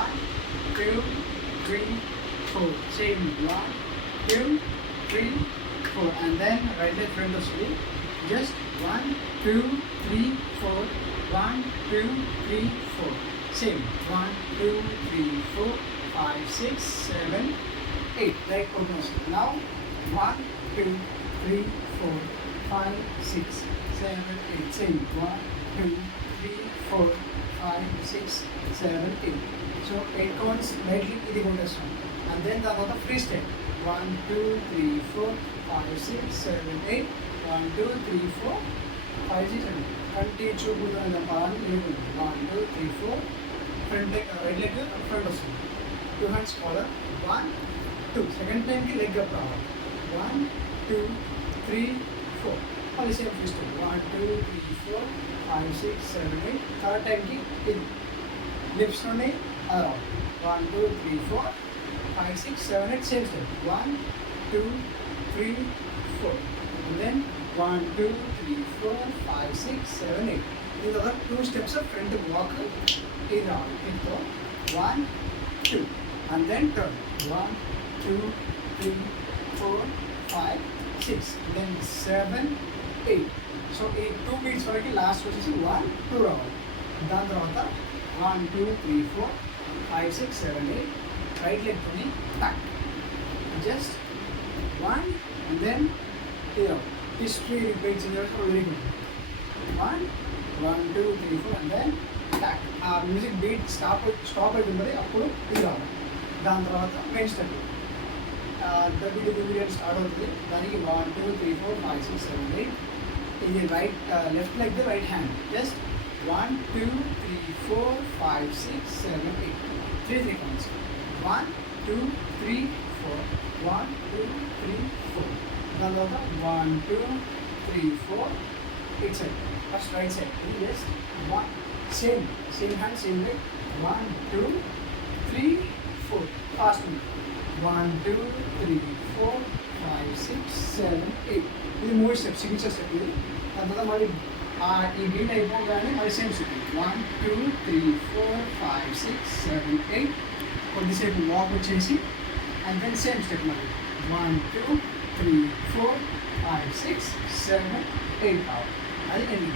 1, 2, 3, 4. Same 1, 2, 3, 4. And then right leg front వస్తుంది. Just 1, 2, 3, 4. 1, 2, 3, 4. Same 1, 2, 3, 4, 5, 6, 7, 8. Right open వస్తుంది. Now 1, 2, 3, 4, 5, 6, 7, 8. Same 1, 2, 3, 4, 5, 6, 7, 8. So 8 counts lightly ఇది కొట్టేస్తాం. And then తర్వాత free step. 1, 2, 3, 4, 5, 6, 7, 8. 1, 2, 3, 4, 5, 6, 7. కంటి చూపులు అనే పదాన్ని లేదు. 1, 2, 3, 4. Front leg right leg front వస్తుంది. 2 hands collar. 1, 2. సెకండ్ టైంకి లెగ్ అప్ రావాలి. 1, 2, 3, 4. మళ్ళీ సేమ్ ఫ్రీ స్టెప్. 1, 2, 3, 4, 5, 6, 7, 8. థర్డ్ టైంకి ఇది లిప్స్ నుండి అలా రావాలి. 1, 2, 3, 4, 5, 6, 7, 8. Same step. 1, 2, 3, 4. And then 1, 2, 3, 4, 5, 6, 7, 8. These are the 2 steps of front walk in our intro. 1, 2. And then turn. 1, 2, 3, 4, 5, 6. Then 7, 8. So 2 beats వరకు లాస్ట్ వచ్చేసి 1, 2 రావాలి. దాని తర్వాత 1, 2, 3, 4, 5, 6, 7, 8. రైట్ లెగ్ తోని టక్. Just 1 and then here. History repeats in your very good. 1, 2, 3, 4 and then tack. Music beat stop అవుతుంది అప్పుడు ఇది రావాలి. దాని తర్వాత మెయిన్ స్టెప్ డబ్ల్యూడబ్ల్యూడీ స్టార్ట్ అవుతుంది. దానికి 1, 2, 3, 4, 5, 6, 7, 8. ఇది right left leg the right hand. Just 1, 2, 3, 4, 5, 6, 7, 8. 3 counts. 1, 2, 3, 4. 1, 2, 3, 4. దాని తర్వాత 1, 2, 3, 4. ఇట్ సైడ్ ఫస్ట్ రైట్ సైడ్. ఇది just 1 same hand same leg. 1, 2, 3, 4. Fast ఉంది. 1, 2, 3, 4, 5, 6, 7, 8. ఇది 3 స్టెప్ సిగ్నేచర్ స్టెప్ ఇది. దాని తర్వాత మళ్ళీ ఈ బీట్ అయిపోగానే మళ్ళీ సేమ్ స్టెప్. 1, 2, 3, 4, 5, 6, 7, 8. కొద్దిసేపు వాక్ వచ్చేసి అండ్ దెన్ సేమ్ స్టెప్ మళ్ళీ 1, 2, 3, 4, 5, 6, 7, 8 out. అది ఎండింగ్.